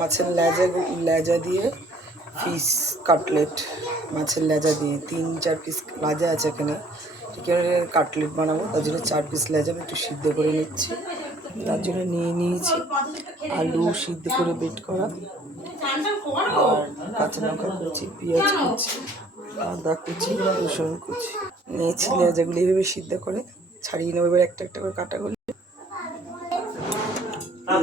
মাছের লেজা দিয়ে fish cutlet. মাছের লেজা দিয়ে 3-4 পিস লেজা আছে এখানে, ঠিক আছে। কাটলেট বানাবো, তার জন্য 4 পিস লেজা একটু সিদ্ধ করে নিচ্ছি। তার জন্য নিয়ে নিয়েছি আলু সিদ্ধ করে বেট করা, আর কাঁচা লঙ্কা কুচি, পেঁয়াজ কুচি, আদা কুচি, রসুন কুচি নিয়েছি। লেজাগুলো এইভাবে সিদ্ধ করে ছাড়িয়ে নেবো। এবার একটা একটা করে কাটাগুলো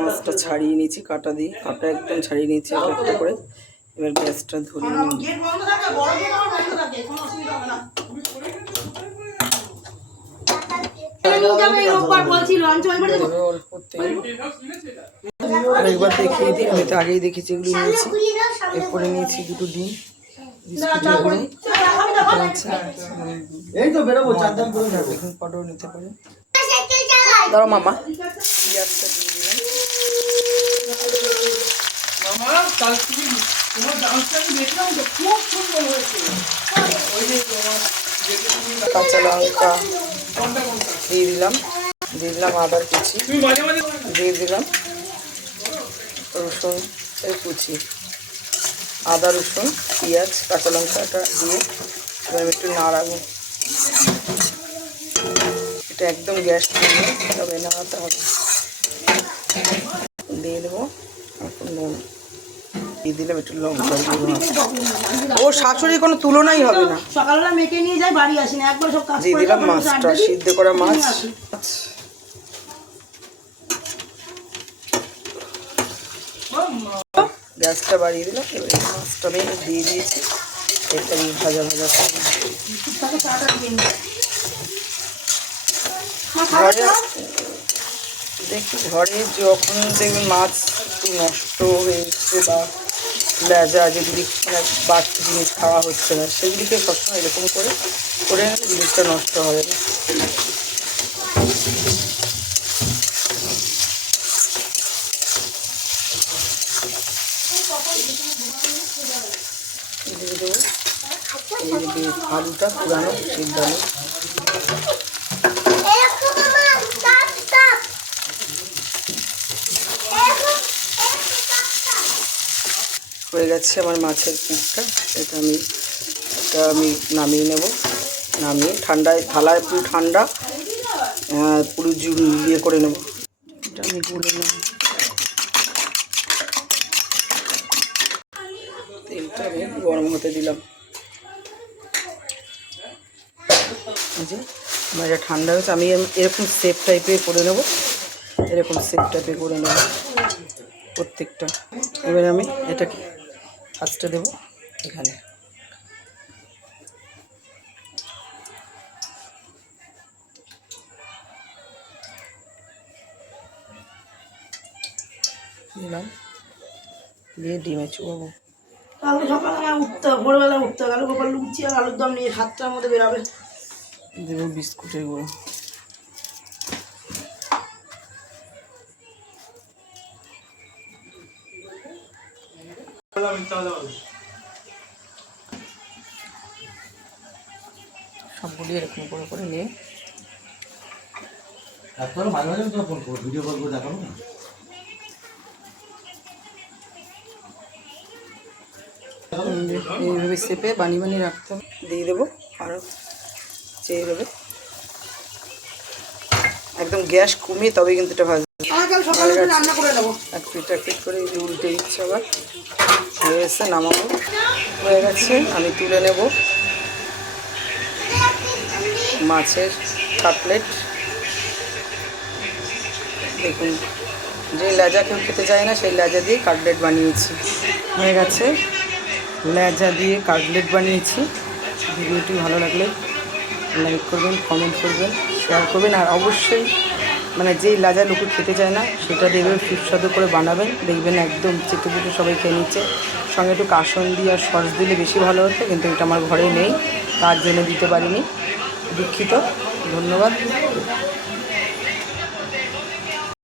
মাছটা ছাড়িয়ে নিয়েছি, কাটা দিয়ে কাটা একদম ছাড়িয়ে নিয়েছি একটা একটা করে। এবার গ্যাসটা ধরিয়ে নিই। অল্প তেল একবার দেখিয়ে দিই, আমি তো আগেই দেখেছি এগুলো নিয়েছি। এরপরে নিয়েছি দুটো ডিম, বেকিং পাউডার নিতে পারে। ধরো মামা, পেঁয়াজটা দিয়ে দিলাম। কাঁচা লঙ্কা দিয়ে দিলাম, আদার কুচি দিয়ে দিলাম, রসুন কুচি, আদা রসুন পেঁয়াজ কাঁচা লঙ্কাটা দিয়ে এবার একটু নাড়াবো। এটা একদম গ্যাস দিয়ে তবে নাড়াতে হবে। দিয়ে দেবো এখন নুন দিয়ে দিলাম, একটু লঙ্কা দিয়ে। ও শাশুড়ি কোনো তুলনাই হবে না। সকালবেলা মেখে নিয়ে যাই, বাড়ি আসি না, একবার সব কাজ দিয়ে দিলাম মাছটা, সিদ্ধ করা মাছ। গ্যাসটা বাড়িয়ে দিলাম। এবার মাছটা আমি দিয়ে দিয়েছি, এটা ভাজা ভাজা দেখি ঘরে যখন দেখবেন মাছ একটু নষ্ট হয়েছে বা লেজা যেগুলি মানে বাড়তি জিনিস খাওয়া হচ্ছে না, সেগুলিকে সবসময় এরকম করে করে জিনিসটা নষ্ট হবে না। দিয়ে দেবো আলুটা পুরানো সিদ্ধ আলু। হয়ে গেছে আমার মাছের পিসটা। এটা আমি নামিয়ে নেব। নামিয়ে ঠান্ডায় থালায় পুরো ঠান্ডা পুরো ইয়ে করে নেব। এটা আমি গুলে নেব। তেলটা আমি গরম হতে দিলাম। এই যে আমার এটা ঠান্ডা হয়েছে, আমি এরকম শেপ টাইপের করে নেব, এরকম শেপ টাইপের করে নেব প্রত্যেকটা। এবার আমি এটাকে আঁচটা দেবো এখানে। দিলাম, দিয়ে ডিমে চুবাবো। কালকে সকালে উঠতে হবে, ভোরবেলা উঠতে হবে। কালকে গোপাল লুচি আর আলুর দম নিয়ে 7টার মধ্যে বেরোবে। দেবো বিস্কুটের গুঁড়ো। সবগুলি এরকম করে করে নিয়ে এইভাবে চেপে বানিয়ে রাখতে হবে। দিয়ে দেবো আরও এইভাবে একদম গ্যাস কমিয়ে তবে কিন্তু এটা ভাজবে। এক পিট করে উল্টে দিচ্ছে, আবার হয়ে গেছে, নামাবো। হয়ে গেছে, আমি তুলে নেব মাছের কাটলেট। দেখুন, যে লেজা কেউ খেতে চায় না সেই লেজা দিয়ে কাটলেট বানিয়েছি। হয়ে গেছে, লেজা দিয়ে কাটলেট বানিয়েছি। ভিডিওটি ভালো লাগলে লাইক করবেন, কমেন্ট করবেন, শেয়ার করবেন, আর অবশ্যই মানে যেই লেজা লোকে খেতে চায় না সেটা দেখবেন সুস্বাদু করে বানাবেন, দেখবেন একদম চেটে পুটে সবাই খেয়ে নিচ্ছে। সঙ্গে একটু কাসুন্দি আর সস দিলে বেশি ভালো হতো, কিন্তু এটা আমার ঘরে নেই, তার জন্য দিতে পারিনি, দুঃখিত। ধন্যবাদ।